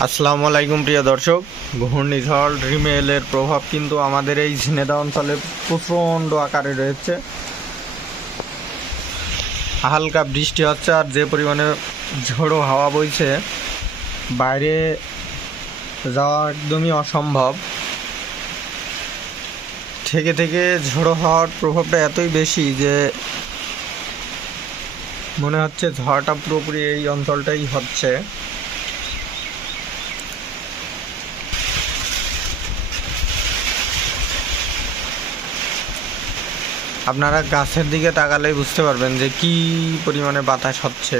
আসসালামু আলাইকুম প্রিয় দর্শক। ঘূর্ণিঝড়, রিমেলের প্রভাব কিন্তু আমাদের এই ঝিনেদা অঞ্চলে প্রচণ্ড আকারে রয়েছে। হালকা বৃষ্টি হচ্ছে আর যে পরিমাণে ঝোড়ো হাওয়া বইছে, বাইরে যাওয়া একদমই অসম্ভব। থেকে থেকে ঝোড়ো হওয়ার প্রভাবটা এতই বেশি যে মনে হচ্ছে ঝড়টা পুরোপুরি এই অঞ্চলটাই হচ্ছে। আপনারা গাছের দিকে তাকালেই বুঝতে পারবেন যে কি পরিমাণে বাতাস হচ্ছে।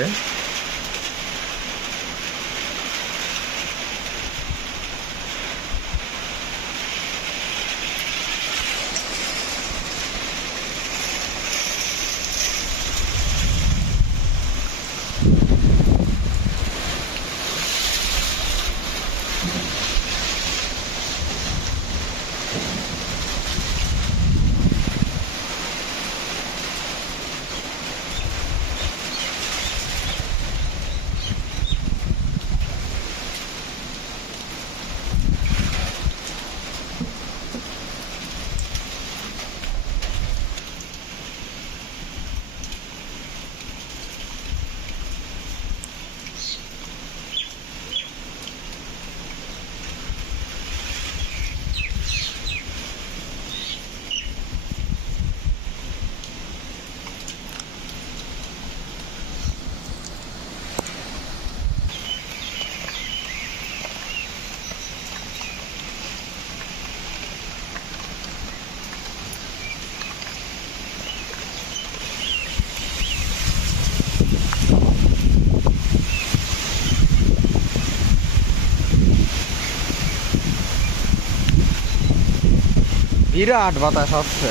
বিরাট বাতাস আসছে।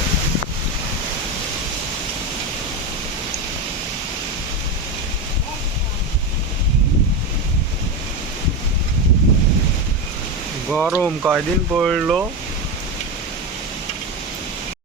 গরম কয়দিন পড়ল?